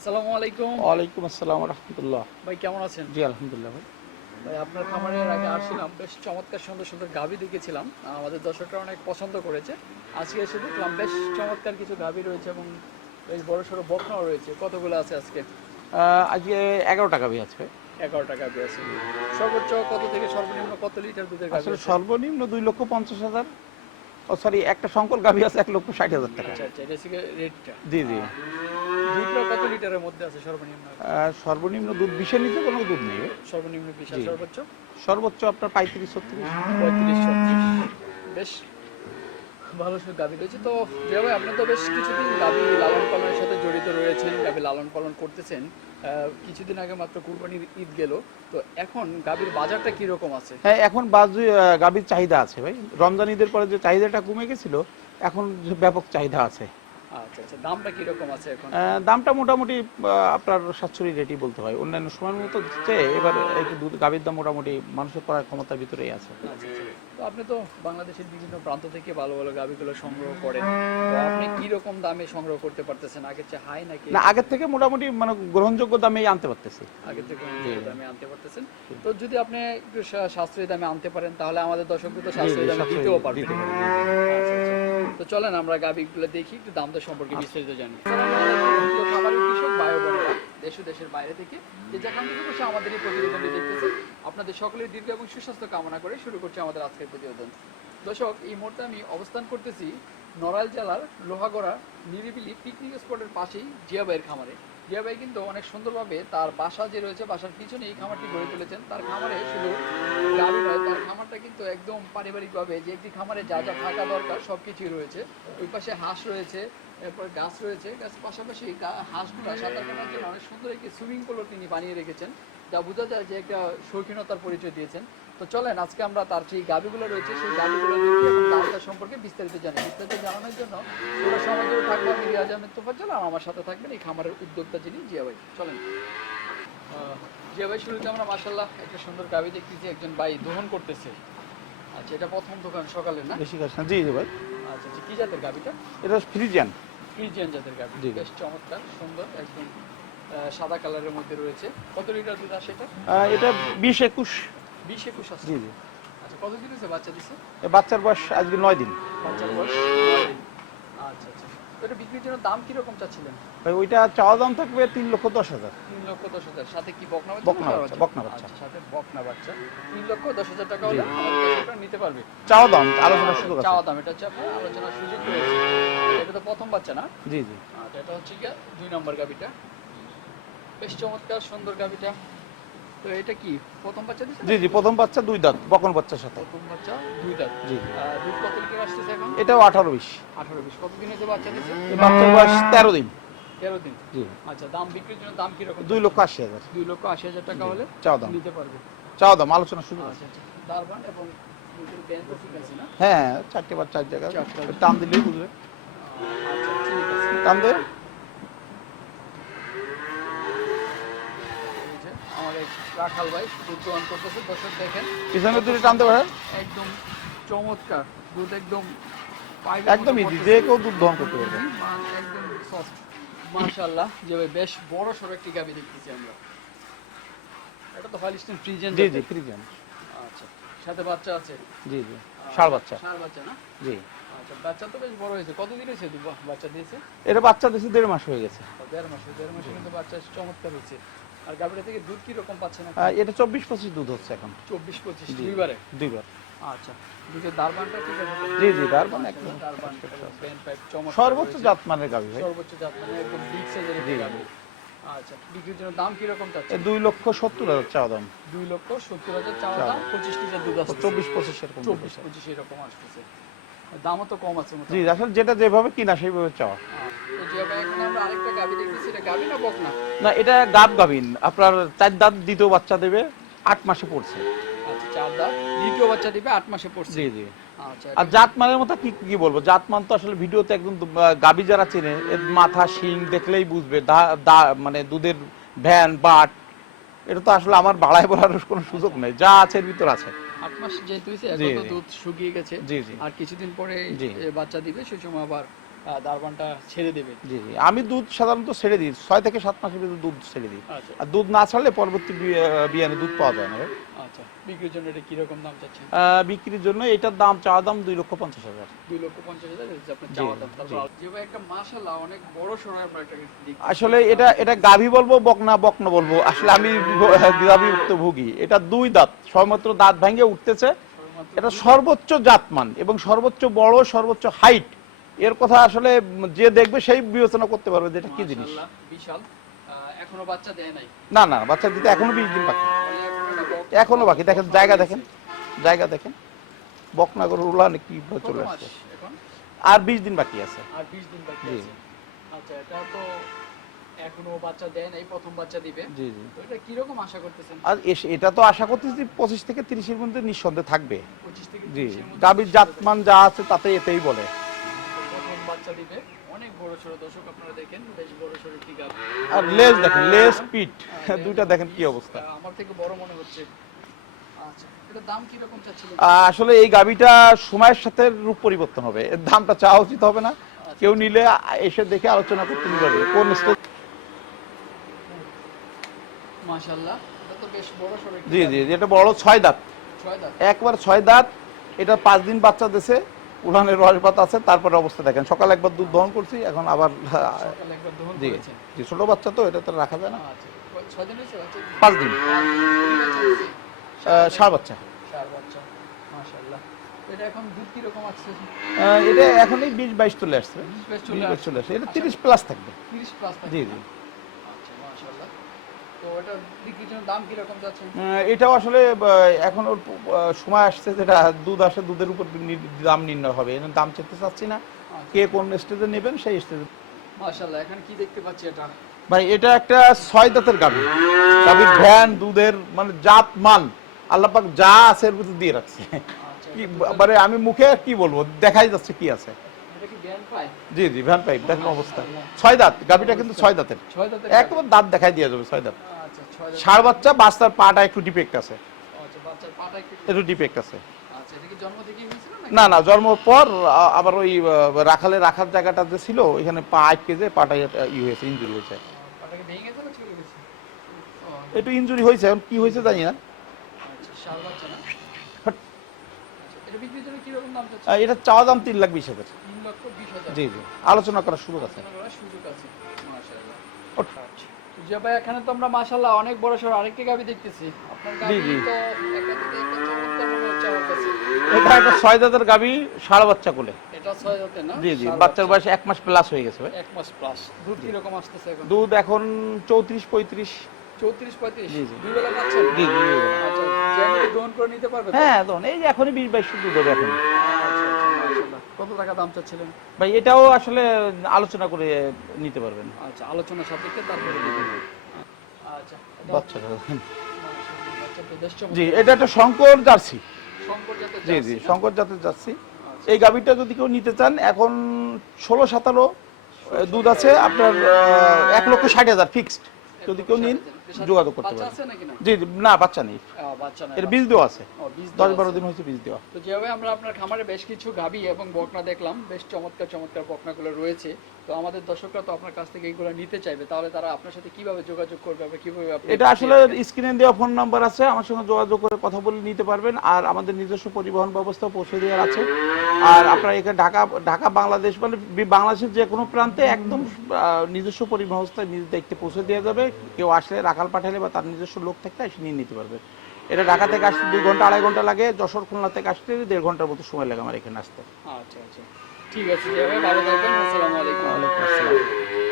আসসালামু আলাইকুম। ওয়ালাইকুম আসসালাম রহমতুল্লাহ। ভাই কেমন আছেন? জি আলহামদুলিল্লাহ ভাই। ভাই আপনার খামারের আগে আসছিলাম, বেশ চমৎকার সুন্দর সুন্দর গাভী দেখেছিলাম। আমাদের দর্শকরা অনেক পছন্দ করেছে। আজকে এসে দেখলাম বেশ চমৎকার কিছু গাভী রয়েছে এবং বেশ বড় সড়ো বকনাও রয়েছে। কতগুলো আছে আজকে? আজকে 11 টাকা বই আছে। 11টা গাভী আছে। সর্বোচ্চ কত থেকে সর্বনিম্ন কত লিটার দুধের গাভী আসলে আছে? সর্বনিম্ন 2,50,000। ও সরি, একটা সংকল গাভী আছে 1,60,000 টাকা। আচ্ছা আচ্ছা, এটা হচ্ছে রেটটা। জি জি। দুধটা কত লিটারের মধ্যে আছে সর্বনিম্ন? সর্বনিম্ন দুধ 20-এর নিচে কোনো দুধ নেই ভাই। সর্বনিম্ন 20 আর জি। সর্বোচ্চ সর্বোচ্চ আপনার 35-36। 35-36। বেশ ভালো সব গাভী রয়েছে। তো জিয়া ভাই, আপনি তো বেশ কিছুদিন গাভী লালন পালনের সাথে জড়িত রয়েছেন, গাভী লালন পালন করতেছেন। কিছুদিন আগে মাত্র কুরবানির ঈদ গেল। তো এখন গাভীর বাজারটা কিরকম আছে? হ্যাঁ, এখন গাভীর চাহিদা আছে ভাই। রমজান ঈদের পরে যে চাহিদাটা কমে গেছিল, এখন যে ব্যাপক চাহিদা আছে। আচ্ছা আচ্ছা, দামটা কিরকম আছে এখন? দামটা মোটামুটি আপনার সাশ্রয়ী রেটই বলতে হয়। অন্যান্য সময়ের মতো চেয়ে এবার একটু দুধ গাভীর দাম মোটামুটি মানুষের করার ক্ষমতার ভিতরেই আছে। আচ্ছা আচ্ছা। তো আপনি তো বাংলাদেশের বিভিন্ন প্রান্ত থেকে ভালো ভালো গাভীগুলো সংগ্রহ করেন। তো আপনি কি রকম দামে সংগ্রহ করতে পারতেছেন? আগের চেয়ে হাই নাকি? না, আগের থেকে মোটামুটি মানে গ্রহণযোগ্য দামেই আনতে পারতেছি। আগের থেকে অনেক দামে আনতে পারতেছেন। তো যদি আপনি একটু সাশ্রয়ী দামে আনতে পারেন, তাহলে আমাদের দর্শকদের তো জি জি, সাশ্রয়ী দামে সাশ্রয়ী দিতেও পারবেন। দিতে পারি। আচ্ছা আচ্ছা। তো চলেন আমরা গাভীগুলো দেখি, একটু দাম দর সম্পর্কে বিস্তারিত জানি। আসসালামু আলাইকুম প্রিয় খামারের কৃষক ভাই ও বোনেরা, দেশ ও দেশের বাইরে থেকে যে যেখান থেকে বসে আমাদের এই প্রতিবেদনটি দেখতেছেন, আপনাদের সকলের দীর্ঘ এবং সুস্বাস্থ্য কামনা করে শুরু করছি আমাদের আজকের প্রতিবেদন। দর্শক, এই মুহূর্তে আমি অবস্থান করতেছি নড়াইল জেলার লোহাগড়া নিরিবিলি পিকনিক স্পটের পাশেই জিয়া ভাইয়ের খামারে। জিয়া ভাই কিন্তু অনেক সুন্দরভাবে তার বাসা যে রয়েছে, বাসার পিছনে এই খামারটি গড়ে তুলেছেন। তার খামারে শুধু গাভী নয়, তার খামারটা কিন্তু একদম পারিবারিকভাবে, যে একটি খামারে যা যা থাকা দরকার সব কিছুই রয়েছে। ওই পাশে হাঁস রয়েছে, এরপর গাছ রয়েছে, গাছের পাশাপাশি হাঁসগুলো সাঁতার কাটার জন্য অনেক সুন্দর একটি সুইমিং পুলও তিনি বানিয়ে রেখেছেন, যা বোঝা যায় যে একটা শৌখিনতার পরিচয় দিয়েছেন। তো চলেন আজকে আমরা তার যে গাভীগুলো রয়েছে সেই গাভীগুলো দেখি এবং দামটা সম্পর্কে বিস্তারিত জানি। বিস্তারিত জানানোর জন্য পুরো সময় জুড়ে থাকবো আমি রিয়াজ আহমেদ তোফাজ্জল, আর আমার সাথে থাকবেন এই খামারের উদ্যোক্তা যিনি জিয়া ভাই। চলেন জিয়া ভাই, শুরুতে আমরা মাশাআল্লাহ একটা সুন্দর গাভী দেখতেছি, একজন ভাই দহন করতেছে। আচ্ছা, এটা প্রথম দোকান সকালে না? বেশি কাজ না। জি জি ভাই। আচ্ছা আচ্ছা, কি জাতের গাভীটা? এটা ফ্রিজিয়ান। ফ্রিজিয়ান জাতের গাভী, জি। বেশ চমৎকার সুন্দর, একদম সাদা কালারের মধ্যে রয়েছে। কত লিটার দুধ আসে এটা? এটা 20-21। 20-21 আছে। জি জি। আচ্ছা, কতদিন হয়েছে বাচ্চা দিছে? বাচ্চার বয়স আজকে 9 দিন। বাচ্চার বয়স 9 দিন। আচ্ছা আচ্ছা। তো এটা বিক্রির জন্য দাম কিরকম চাচ্ছিলেন? ভাই ওইটা চাওয়া দাম থাকবে 3,10,000। 3,10,000। সাথে কি বকনা বাচ্চা? বকনা বাচ্চা, বকনা বাচ্চা। আচ্ছা, সাথে বকনা বাচ্চা। 3,10,000 টাকা জি। হলে আমাদের দর্শকরা নিতে পারবে। চাওয়া দাম, আলোচনার সুযোগ আছে। চাওয়া দাম, এটা হচ্ছে আপনার আলোচনার সুযোগ রয়েছে। এটা তো প্রথম বাচ্চা না? জি জি। আচ্ছা, এটা হচ্ছে গিয়া 2 নম্বর গাভীটা। বেশ চমৎকার সুন্দর গাভীটা। তো এটা কি প্রথম বাচ্চা দিছে? জি জি, প্রথম বাচ্চা 2 দাঁত, বকন বাচ্চার সাথে। প্রথম বাচ্চা 2 দাঁত। জি। দুধ কত লিটার আসতেছে এখন? এটাও 18-20। 18-20। কতদিন হয়েছে বাচ্চা দিছে? এই বাচ্চার বয়স 13 দিন। 13 দিন। জি। আচ্ছা, দাম বিক্রির জন্য দাম কিরকম? 2,80,000। 2,80,000 টাকা হলে চাওয়া দাম। নিতে পারবে। চাওয়া দাম, আলোচনার সুযোগ আছে। আচ্ছা আচ্ছা। দারবান এবং দুধের ব্যান্ডও ঠিক আছে না? হ্যাঁ, 4টে বা 4 জায়গায় চারটা। টান দিলেই বুঝবে। আচ্ছা, ঠিক আছে। টান দে। এই যে আমার এক রাখাল ভাই দুধ গ্রহণ করতেছে, দর্শক দেখেন। পিছনে দুটো টানতে পারে। একদম চমৎকার দুধ, একদম একদম ইজি, যে কেউ দুধ দহন করতে পারবে। একদম সফট। মাশাআল্লাহ, যে ভাই বেশ বড় সড়ো একটি গাভী দেখতেছি আমরা। এটা তো হলিস্টিন ফ্রিজিয়ান জি জি, জাতের। ফ্রিজিয়ান। আচ্ছা, সাথে বাচ্চা আছে। জি জি, ষাঁড় বাচ্চা। ষাঁড় বাচ্চা না? জি। আচ্ছা, বাচ্চা তো বেশ বড় হয়েছে। কতদিন হয়েছে বাচ্চা দিয়েছে? এটা বাচ্চা দিয়েছে 1.5 মাস হয়ে গেছে। 1.5 মাস। 1.5 মাসে কিন্তু বাচ্চা চমৎকার হয়েছে। আর গাভীটা থেকে দুধ কি রকম পাচ্ছেন এখন? এটা 24-25 দুধ হচ্ছে এখন। 24-25 জি। দুইবারে? দুইবার। আচ্ছা, দুধের দারবানটা ঠিক আছে তো? জি জি, দারবান একদম দারবান এবং পেন পাইপ চমৎকার সর্বোচ্চ রয়েছে। জাতমানের গাভী ভাই। সর্বোচ্চ জাত, মানে একদম বিগ সাইজের একটি জি। গাভী। আচ্ছা, বিক্রির জন্য দাম কি রকম চাচ্ছেন? 2,70,000 চাওয়া দাম। 2,70,000 চাওয়া চাওয়া দাম। দাম। 25 লিটার দুধ আসছে। 24-25 এরকম দুধ আছে। 24-25 এরকম আসতেছে। দামও তো কম আছে জি, মোটামুটি। আসলে যেটা যেভাবে কিনা সেইভাবে চাওয়া। তো জিয়া ভাই, এখানে আমরা আরেকটা গাভী দেখতেছি, এটা গাভী না বকনা? না, এটা গাব গাভিন। আপনার 4 দাঁত, দ্বিতীয় বাচ্চা দেবে, 8 মাসে পড়ছে। আচ্ছা, 4 দাঁত, দ্বিতীয় বাচ্চা দিবে, 8 মাসে পড়ছে। জি জি। আচ্ছা, আর জাতমানের মতো কি কি বলবো, জাতমান তো আসলে ভিডিওতে একদম গাবি যারা চেনে, এর মাথা শিং দেখলেই বুঝবে, মানে দুধের ভ্যান বাট, এটা তো আসলে আমার বাড়ায় বলার কোনো সুযোগ নেই, যা আছে এর ভিতর আছে। 8 মাস যেহেতু হয়েছে, জি এখন তো জি। দুধ শুকিয়ে গেছে। জি জি। আর কিছুদিন পরে জি। বাচ্চা দিবে, সেই সময় আবার দারবানটা ছেড়ে দেবে। জি জি, আমি দুধ সাধারণত ছেড়ে দিই 6 থেকে 7 মাসের ভিতরে দুধ ছেড়ে দিই। আচ্ছা আর দুধ না ছাড়লে পরবর্তী বিয়ানে দুধ পাওয়া যায় না ভাই। আচ্ছা, বিক্রির জন্য এটা কিরকম দাম চাচ্ছেন? বিক্রির জন্য এটার দাম চাওয়া দাম 2,50,000। 2,50,000 হচ্ছে আপনার জি, চাওয়া দাম। জি। তারপর যে ভাই একটা মাশাআল্লাহ অনেক বড় সড়ো আমরা একটা দেখতেছি। আসলে এটা গাভী বলবো বকনা বলবো, আসলে আমি দ্বিধাবিভক্ত ভুগি। এটা 2 দাঁত, সবেমাত্র দাঁত ভেঙে উঠতেছে। সবেমাত্র এটা সর্বোচ্চ জাতমান এবং সর্বোচ্চ বড়, সর্বোচ্চ হাইট। এর কথা আসলে যে দেখবে সেই বিবেচনা করতে পারবে যে এটা কি জিনিস। মাশাআল্লাহ বিশাল। এখনো বাচ্চা দেয় নাই। না না, বাচ্চা দিতে এখনো 20 দিন বাকি। তাহলে এখনো এটা এখনো বাকি। দেখেন জায়গা দেখেন, জায়গা দেখেন, বকনা গরুর উলান কি কত চলে মাস আসছে। এখন? আর 20 দিন বাকি আছে। আর 20 দিন বাকি জি। আছে। আচ্ছা, এটা তো এখনো বাচ্চা দেয় নাই, প্রথম বাচ্চা দিবে। জি জি। তো এটা কিরকম আশা করতেছেন? আর এটা তো আশা করতেছি 25 থেকে 30 এর মধ্যে নিঃসন্দেহে থাকবে। 25 থেকে জি, 30 এর মধ্যে গাভীর জাতমান যা আছে তাতে এতেই বলে। প্রথম বাচ্চা দিবে। অনেক বড় সড়ো, দর্শক আপনারা দেখেন, বেশ বড় সড়ো একটি গাভী। আর লেজ দেখেন, লেজ পিঠ দুইটা দেখেন কি অবস্থা। আমার থেকে বড় মনে হচ্ছে। আচ্ছা, এটা দাম কি রকম চাচ্ছিলেন? আসলে এই গাভীটা সময়ের সাথে রূপ পরিবর্তন হবে, এর দামটা চাওয়া উচিত হবে না। কেউ নিলে এসে দেখে আলোচনা করতে পারবে কোন স্টেজ। মাশাআল্লাহ, এটা তো বেশ বড় সড়ো একটি জি গাভী। জি, এটা বড় 6 দাঁত, 6 দাঁত। একবার 6 দাঁত। এটা 5 দিন বাচ্চা দিয়েছে, উলানের রসপাত আছে। তারপরে অবস্থা দেখেন, সকালে একবার দুধ দহন করছি, এখন আবার সকালে একবার দহন জি করেছেন। জি, ছোট বাচ্চা তো এটা তো রাখা যায় না। আচ্ছা, 6 দিন হয়েছে বাচ্চা? 5 দিন। কি বাচ্চা হয়েছে? ষাঁড় বাচ্চা। ষাঁড় বাচ্চা। মাশাআল্লাহ। এটা এখন দুধ কি রকম আসছে? এটা এখনই 20-22 চলে আসছে। 20-22 20-22 চলে আসছে। এটা 30 প্লাস থাকবে। 30 প্লাস থাকে। জি জি। আচ্ছা, মাশাআল্লাহ। তো এটা বিক্রির জন্য দাম কি রকম যাচ্ছে? এটাও আসলে এখন ওর সময় আসছে যেটা দুধ আসে, দুধের উপর দাম নির্ণয় হবে। এর দাম চেতে চাচ্ছি না, কে কোন স্টেজে নেবেন সেই স্টেজে। মাশাআল্লাহ, এখন কি দেখতে পাচ্ছি এটা? ভাই এটা একটা 6 দাঁতের গাভী। গাভীর ভ্যান দুধের মানে জাত মান আল্লাহ পাক যা আছে এর ভিতর দিয়ে রাখছে। আচ্ছা, কি মানে আমি মুখে আর কি বলবো, দেখাই যাচ্ছে কি আছে। এটা কি জ্ঞান পায়? জি জি, ভ্যান পাইপ দেখেন অবস্থা। 6 দাঁত গাভীটা, কিন্তু 6 দাঁতের। 6 দাঁতের। একদম দাঁত দেখাই দিয়ে যাবে 6 দাঁত। আচ্ছা, 6 দাঁত। ষাঁড় বাচ্চা, বাচ্চার পাটা একটু ডিফেক্ট আছে, আচ্ছা, বাচ্চার পাটা একটু। একটু ডিফেক্ট আছে। আচ্ছা, এটা কি জন্ম থেকেই হয়েছিল নাকি? না না, জন্মের পর আবার ওই রাখার জায়গাটা যে ছিল এখানে পা আটকে যে পাটা হয়েছে, ইনজুরি হয়েছে। পাটা কি ভেঙে গেছে না ছিঁড়ে গেছে? ও, একটু ইনজুরি হয়েছে, এখন কি হয়েছে জানি না। আচ্ছা, ষাঁড় বাচ্চা না? বাট, আচ্ছা, এটা বিক্রির জন্য কি রকম দাম চাচ্ছে? এটা চাওয়া দাম 3,20,000। 3,20,000। জি জি, আলোচনা করার সুযোগ আছে। আলোচনা করার সুযোগ আছে। মাশাআল্লাহ। ওঠ। জি ভাই, এখানে তো আমরা মাশাআল্লাহ অনেক বড় সড় আরেকটি গাভী দেখতেছি। আপনার গাভী জি। তো একটা থেকে একটা চমৎকার মনে হচ্ছে আমার কাছে। এটা একটা 6 দাঁতের গাভী, ষাঁড় বাচ্চা কোলে। এটা 6 দাঁতের না? জি জি, ষাঁড় বাচ্চার বাচ্চা। বয়স 1 মাস প্লাস হয়ে গেছে ভাই। 1 মাস প্লাস। দুধ কি রকম আসতেছে এখন? দুধ এখন 34-35। 34-35? জি, জি। দুই বেলা পাচ্ছেন? জি জি। আচ্ছা, জ্যামিতি গ্রহণ করে নিতে পারবে তো? হ্যাঁ, ধরুন এই যে এখনই 20-22 দুধ হবে এখন। আচ্ছা, মাশাআল্লাহ। কত টাকা দাম চাচ্ছিলেন? ভাই এটাও আসলে আলোচনা করে নিতে পারবেন। আচ্ছা, আলোচনা সাপেক্ষে তারপরে দিবেন। আচ্ছা, এটা বাচ্চাটা মাশাআল্লাহ, বাচ্চা তো বেশ চমৎকার। জি, এটা একটা শঙ্কর জার্সি। শঙ্কর জাতের জি জি, জার্সি না? শঙ্কর জাতের জার্সি। আচ্ছা। এই গাভীরটা যদি কেউ নিতে চান, এখন 16-17 দুধ আছে আপনার, 1,60,000 ফিক্সড। যদি কেউ নিন যোগাযোগ করতে বাচ্চা পারেন। আছে নাকি না? জি জি, না বাচ্চা নেই, বাচ্চা নাই। এর বীজ দেওয়া আছে। ও, বীজ দেওয়া 10-12 আছে। দিন হয়েছে বীজ দেওয়া। তো যেভাবে আমরা আপনার খামারে বেশ কিছু গাভী এবং বকনা দেখলাম, বেশ চমৎকার চমৎকার বকনাগুলো রয়েছে। তো আমাদের দর্শকরা তো আপনার কাছ থেকে এগুলো নিতে চাইবে, তাহলে তারা আপনার সাথে কিভাবে যোগাযোগ করবে বা কিভাবে আপনি এটা আসলে স্ক্রিনে দেওয়া ফোন নাম্বার আছে, আমার সঙ্গে যোগাযোগ করে কথা বলে নিতে পারবেন। আর আমাদের নিজস্ব পরিবহন ব্যবস্থা পৌঁছে দেওয়ার আছে। আর আপনার এখানে ঢাকা বাংলাদেশ মানে বাংলাদেশের যে কোনো প্রান্তে একদম নিজস্ব পরিবহন ব্যবস্থা নিজ দায়িত্বে পৌঁছে দেওয়া যাবে। কেউ আসলে রাখাল পাঠালে বা তার নিজস্ব লোক থাকলে এসে নিয়ে নিতে পারবে। এটা ঢাকা থেকে আসতে 2 ঘন্টা 2.5 ঘন্টা লাগে, যশোর খুলনা থেকে আসতে 1.5 ঘন্টার মতো সময় লাগে আমার এখানে আসতে। আচ্ছা, ঠিক আছে, যেভাবে ভালো থাকবেন। আসসালামু আলাইকুম। ওয়ালাইকুম আসসালাম।